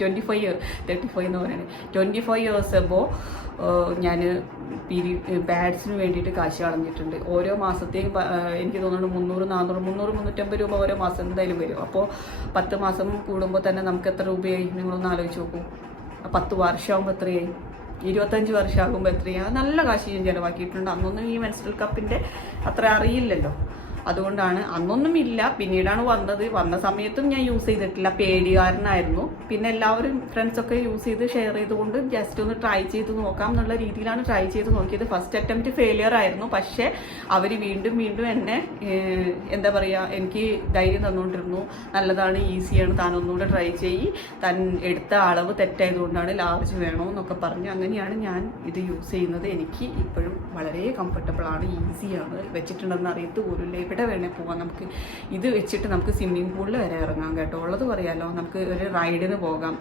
35 എന്ന് പറയുന്നത് 25 ഇയേഴ്സ് അപ്പോൾ ഞാൻ പാഡ്സിന് വേണ്ടിയിട്ട് കാശ് കളഞ്ഞിട്ടുണ്ട്. ഓരോ മാസത്തെയും എനിക്ക് തോന്നുന്നു 300, 400, 300, 350 രൂപ ഓരോ മാസം എന്തായാലും വരും. അപ്പോൾ 10 മാസം കൂടുമ്പോൾ തന്നെ നമുക്ക് എത്ര രൂപയായി നിങ്ങളൊന്ന് ആലോചിച്ച് നോക്കൂ. 10 വർഷമാകുമ്പോൾ എത്രയായി? 25 വർഷമാകുമ്പോൾ എത്രയാണ്? നല്ല കാശ് ഞാൻ ചിലവാക്കിയിട്ടുണ്ട്. അന്നൊന്നും ഈ മെൻസ്ട്രൽ കപ്പിൻ്റെ അത്ര അറിയില്ലല്ലോ, അതുകൊണ്ടാണ്. അന്നൊന്നും ഇല്ല, പിന്നീടാണ് വന്നത്. വന്ന സമയത്തും ഞാൻ യൂസ് ചെയ്തിട്ടില്ല, പേടികാരനായിരുന്നു. പിന്നെ എല്ലാവരും ഫ്രണ്ട്സൊക്കെ യൂസ് ചെയ്ത് ഷെയർ ചെയ്തുകൊണ്ട് ജസ്റ്റ് ഒന്ന് ട്രൈ ചെയ്ത് നോക്കാം എന്നുള്ള രീതിയിലാണ് ട്രൈ ചെയ്ത് നോക്കിയത്. ഫസ്റ്റ് അറ്റംപ്റ്റ് ഫെയിലിയർ ആയിരുന്നു. പക്ഷേ അവർ വീണ്ടും വീണ്ടും എന്നെ എന്താ പറയുക, എനിക്ക് ധൈര്യം തന്നുകൊണ്ടിരുന്നു. നല്ലതാണ്, ഈസിയാണ്, താൻ ഒന്നുകൂടെ ട്രൈ ചെയ്യ്, താൻ എടുത്ത അളവ് തെറ്റായതുകൊണ്ടാണ്, ലാർജ് വേണോ എന്നൊക്കെ പറഞ്ഞ് അങ്ങനെയാണ് ഞാൻ ഇത് യൂസ് ചെയ്യുന്നത്. എനിക്ക് ഇപ്പോഴും വളരെ കംഫർട്ടബിൾ ആണ്, ഈസിയാണ്. വെച്ചിട്ടുണ്ടെന്ന് അറിയത്ത് പോലും എവിടെ വേണേൽ പോകാം. നമുക്ക് ഇത് വെച്ചിട്ട് നമുക്ക് സ്വിമ്മിംഗ് പൂളിൽ വരെ ഇറങ്ങാം കേട്ടോ. ഉള്ളത് പറയാമല്ലോ, നമുക്ക് ഒരു റൈഡിന് പോകാം.